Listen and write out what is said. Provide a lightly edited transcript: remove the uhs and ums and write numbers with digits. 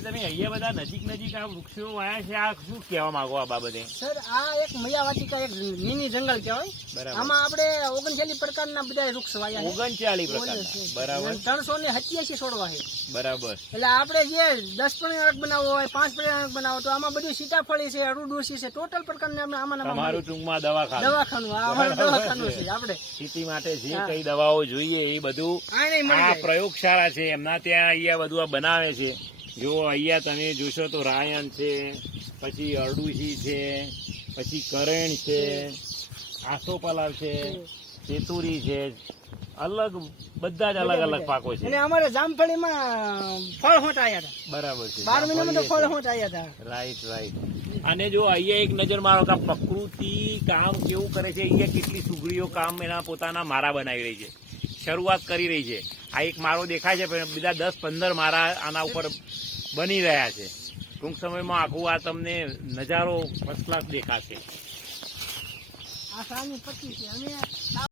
તમે અહીંયા બધા નજીક નજીક આ વૃક્ષો વાયા છે, આ શું કહેવા માંગો આ બાબતે? સર આ એક મયાવાટિકા, એક મિની જંગલ કહેવાય. બરાબર. આમાં આપણે 39 પ્રકારના બધા વૃક્ષ વાયા છે. 39 પ્રકારના. બરાબર. 387 છોડવા છે. બરાબર. એટલે આપણે જે 10 પરિણામક બનાવવો હોય, 5 પરિણામક બનાવો તો આમાં બધું સીતાફળી છે, અરુડોસી છે, ટોટલ પ્રકારના આમાં તમારું ટૂંકમાં દવાખાનું. દવાખાનું આ અમારું દવાખાનું છે. આપણે ખેતી માટે જે કઈ દવાઓ જોઈએ એ બધું આ પ્રયોગશાળા છે એમના ત્યાં અહીંયા બધું આ બનાવે છે. જો અહીંયા તમે જોશો તો રાયણ છે, પછી અરડુસી છે, પછી કરેણ છે, આસોપાલવ છે, તેતુરી છે, અલગ બધા જ અલગ અલગ પાકો છે. અને અમારે જામફળીમાં ફળ હોટ આવ્યા હતા. બરાબર છે. 12 મહિનામાં તો ફળ હોટ આવ્યા હતા. Right right. અને જો અહીંયા એક નજર મારો કે પ્રકૃતિ કામ કેવું કરે છે. અહીંયા કેટલી સુગડીઓ કામ એના પોતાના મારા બનાવી રહી છે, શરૂઆત કરી રહી છે. આ એક મારો દેખાય છે, પણ બીજા 10-15 મારા આના ઉપર બની રહ્યા છે. ટૂંક સમયમાં આખું આ તમને નજારો ફર્સ્ટ ક્લાસ દેખાશે. આ સાલની 25 છે. અમે